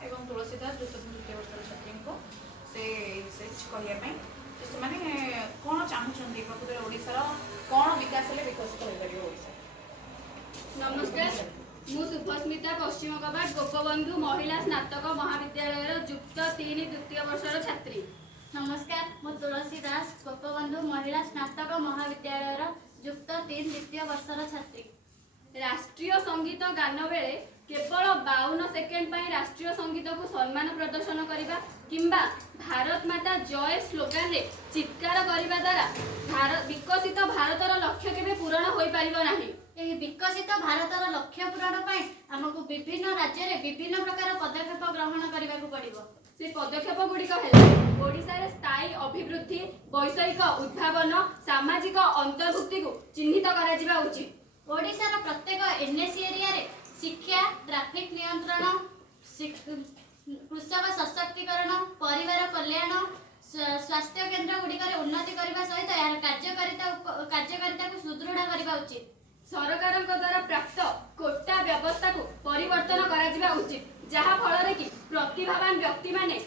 एवं तुलसी दास द्वितीय वर्ष छात्री को से रिसर्च करने से कौन चाहते प्रकृत ओडिशार कौन विकास हेल्ले विकसित हो पार ओडिशा। नमस्कार, मु शुभस्मिता पश्चिम कबाट गोपबंधु महिला स्नातक महाविद्यालय युक्त 3 द्वितीय वर्षर छात्री। नमस्कार, मु तुलसी दास गोपबंधु महिला स्नातक महाविद्यालय युक्त 3 द्वितीय वर्षर छात्री। राष्ट्रीय संगीत गान बेले केवल 52 सेकेंड राष्ट्रीय संगीत को सम्मान प्रदर्शन करने किंबा भारत माता जय स्लोगान रे चित्कार करने द्वारा विकसित भारतर लक्ष्य केबे पूरण हो पारिबो नाही। एही विकसित भारतर लक्ष्य पूरण पई हमकु विभिन्न राज्य रे विभिन्न प्रकार पदक्षेप ग्रहण करबाकू पड़िबो। से पदक्षेप गुड़िक है ओडिशा रे स्थायी अभिवृद्धि, वैषयिक उद्भावन, सामाजिक अंतर्भुक्ति को चिन्हित करा जिबा उचित। ओडिशार प्रत्येक एनएसी एरिया रे शिक्षा, ट्रैफिक नियंत्रण, कृषक सशक्तिकरण, परिवार कल्याण, स्वास्थ्य केन्द्र गुड़िक उन्नति करने सहित यार कार्यकारिता को सुदृढ़ करने उचित। सरकार द्वारा प्राप्त कोटा व्यवस्था को परिवर्तन करा उचित, जहा फल कि प्रतिभावान व्यक्ति माने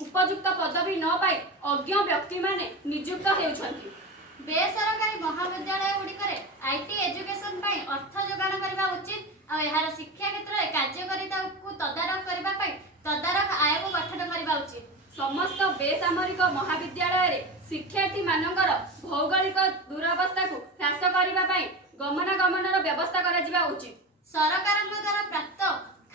उपयुक्त पदवी न पाई अज्ञ व्यक्ति माने नियुक्त हेउछंती। बेसरकारी महाविद्यालय गुड़िक आईटी एजुकेशन अर्थ जोगाण करने उचित और यार शिक्षा क्षेत्र में कार्यकारिता को तदारख करने तदारख आयोग गठन करने उचित। समस्त बेसामरिक महाविद्यालय रे शिक्षार्थी मानकर भौगोलिक दुरावस्था को ह्रास करने गमनागमन व्यवस्था करा उचित। सरकार द्वारा प्राप्त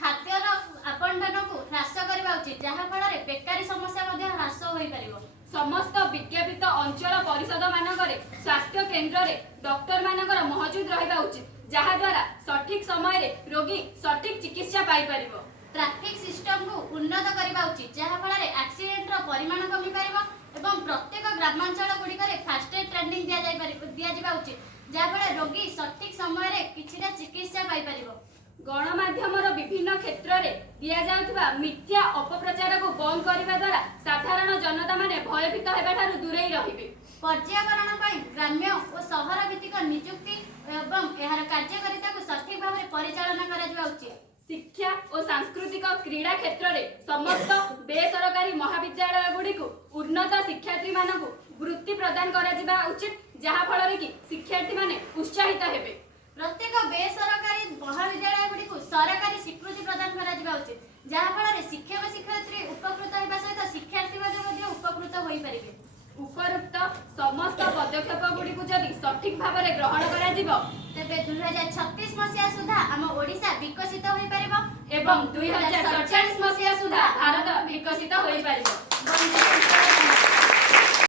खाद्यर आवंटन को ह्रास करने उचित, जहाँ फल बेकारी समस्या ह्रास हो पार। समस्त विज्ञापित अंचल परिषद मानकरे स्वास्थ्य केन्द्र रे डॉक्टर मानकर मौजूद रहिबा उचित, जहा द्वारा सठिक समय रे रोगी सठिक चिकित्सा पाई परिबो। ट्रैफिक सिस्टम को उन्नत करने उचित, जहाँ फल एक्सीडेंट परिमाण कमी पार एवं प्रत्येक ग्रामांचल गुड़िक फास्टेग ट्रेनिंग दिया उचित, जहाँ फल रोगी सठिक समय रे किछिटा चिकित्सा पाई परिबो। गणमाध्यम विभिन्न क्षेत्र में दिया जाउथबा मिथ्या अपप्रचार को बंद करने द्वारा साधारण जनता माने भयभीत होगा दूरे रहिबे। पर्यावरण पर ग्राम्य और सहर भित्तिक नियुक्ति एवं यार कार्यकारिता को सठिक भाव में परिचालन करा उचित। शिक्षा और सांस्कृतिक क्रीड़ा क्षेत्र में समस्त बेसरकारी महाविद्यालय गुड़ी उन्नत शिक्षार्थी मानक वृत्ति प्रदान करा उचित, जहाँ फल कि शिक्षार्थी माने उत्साहित हेबे। प्रत्येक बेसरकारी महाविद्यालय गुड़ी सरकारी स्वीकृति प्रदान करा उचित, जहाँ फल शिक्षक शिक्षयित्री उपकृत होगा सहित शिक्षार्थी उपकृत हो पारे। उपरोक्त समस्त पदक्षेप गुड़ी जदि सठिक भाव में ग्रहण करा तेबे 2036 मसीहा सुधा आम ओडिशा विकसित हो पारिबो एवं 2047 मसीहा सुधा भारत विकसित हो पारिबो।